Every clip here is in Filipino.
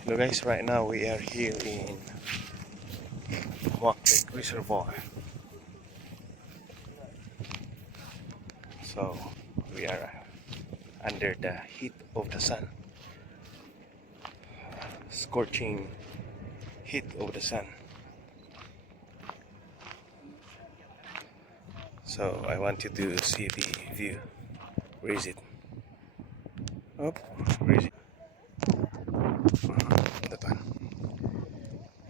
Hello guys, right now we are here in Muak Lake Reservoir. So we are under the heat of the sun, scorching heat of the sun. So I want you to see the view. Where is it? Oh, where is it? That one.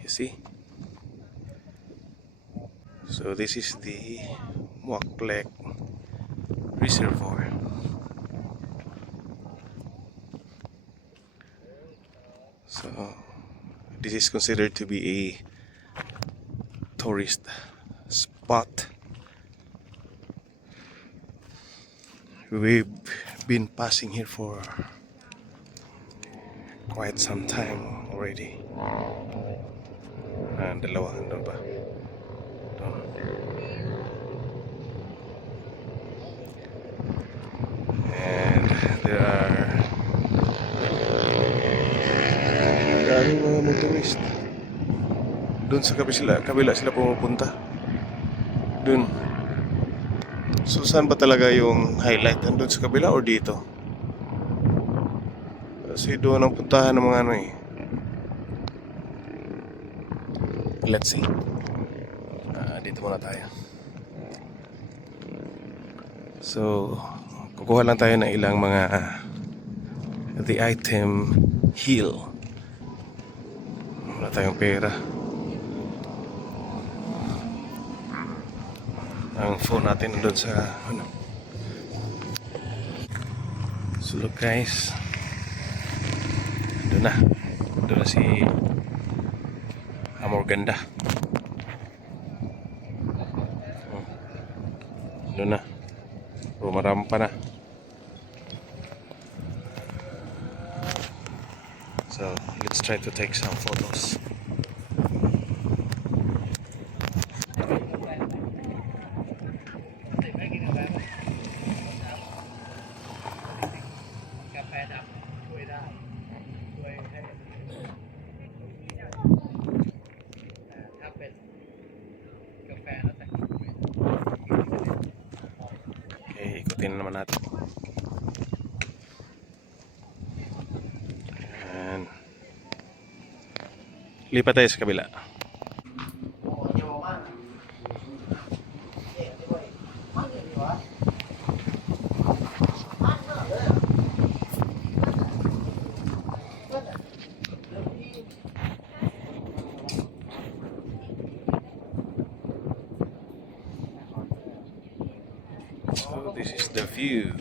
You see? So this is the Muak Lake Reservoir. So this is considered to be a tourist spot. We've been passing here for quite some time already. Dalawa, doon ba? Doon. And there are maraming mga motorist. Doon sa kabila sila pumupunta. Doon. So saan ba talaga yung highlight? Doon sa kabila or dito? Kasi doon ang puntahan ng mga ano eh. Let's see. Dito muna tayo. So, kukuha lang tayo ng ilang mga the item hill. Wala tayong pera. Ang phone natin doon sa ano. So look guys. Doon na si Amor Ganda. Doon na. Rumarampa na. So let's try to take some photos. Okay, ikutin naman natin. And lipat tayo sa kabila. So this is the view.